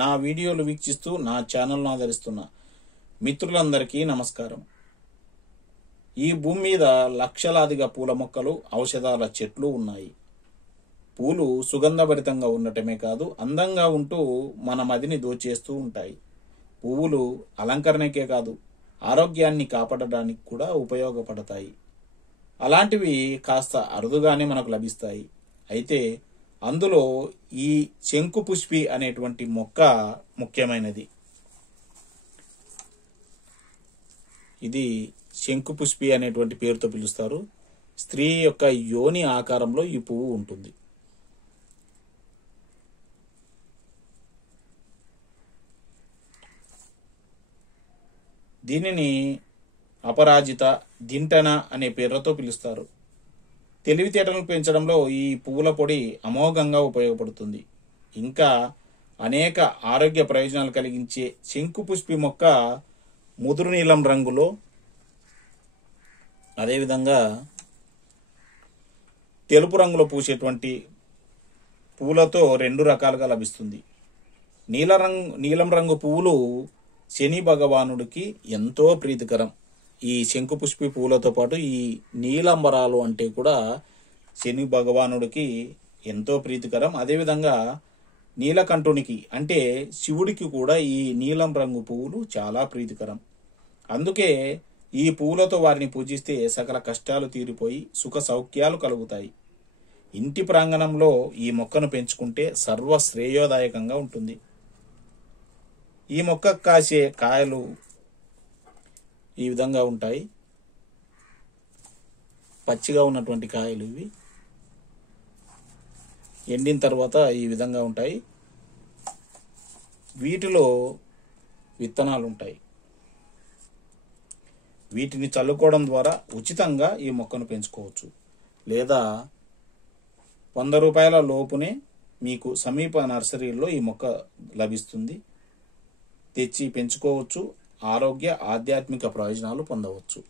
నా వీడియోలు వీక్షిస్తూ నా ఛానల్ను ఆదరిస్తున్న మిత్రులందరికీ నమస్కారం. ఈ భూమి మీద లక్షలాదిగా పూల మొక్కలు, ఔషధాల చెట్లు ఉన్నాయి. పూలు సుగంధభరితంగా ఉండటమే కాదు, అందంగా ఉంటూ మన మదిని దోచేస్తూ ఉంటాయి. పువ్వులు అలంకరణకే కాదు, ఆరోగ్యాన్ని కాపాడడానికి కూడా ఉపయోగపడతాయి. అలాంటివి కాస్త అరుదుగానే మనకు లభిస్తాయి. అయితే అందులో ఈ శంకుపుష్పి అనేటువంటి మొక్క ముఖ్యమైనది. ఇది శంకుపుష్పి అనేటువంటి పేరుతో పిలుస్తారు. స్త్రీ యొక్క యోని ఆకారంలో ఈ పువ్వు ఉంటుంది. దీనిని అపరాజిత, దింటన అనే పేర్లతో పిలుస్తారు. తెలివితేటలను పెంచడంలో ఈ పువ్వుల పొడి అమోఘంగా ఉపయోగపడుతుంది. ఇంకా అనేక ఆరోగ్య ప్రయోజనాలు కలిగించే శంకుపుష్పి మొక్క ముదురు నీలం రంగులో, అదేవిధంగా తెలుపు పూసేటువంటి పువ్వులతో రెండు రకాలుగా లభిస్తుంది. నీలం రంగు పువ్వులు శని భగవానుడికి ఎంతో ప్రీతికరం. ఈ శంకుపుష్పి పువ్వులతో పాటు ఈ నీలంబరాలు అంటే కూడా శని భగవానుడికి ఎంతో ప్రీతికరం. అదేవిధంగా నీలకంఠునికి అంటే శివుడికి కూడా ఈ నీలం రంగు పువ్వులు చాలా ప్రీతికరం. అందుకే ఈ పువ్వులతో వారిని పూజిస్తే సకల కష్టాలు తీరిపోయి సుఖ సౌఖ్యాలు కలుగుతాయి. ఇంటి ప్రాంగణంలో ఈ మొక్కను పెంచుకుంటే సర్వశ్రేయోదాయకంగా ఉంటుంది. ఈ మొక్క కాసే కాయలు ఈ విధంగా ఉంటాయి. పచ్చిగా ఉన్నటువంటి కాయలు ఇవి. ఎండిన తర్వాత ఈ విధంగా ఉంటాయి. వీటిలో విత్తనాలు ఉంటాయి. వీటిని చల్లుకోవడం ద్వారా ఉచితంగా ఈ మొక్కను పెంచుకోవచ్చు. లేదా 100 రూపాయల లోపునే మీకు సమీప నర్సరీల్లో ఈ మొక్క లభిస్తుంది. తెచ్చి పెంచుకోవచ్చు. ఆరోగ్య ఆధ్యాత్మిక ప్రయోజనాలు పొందవచ్చు.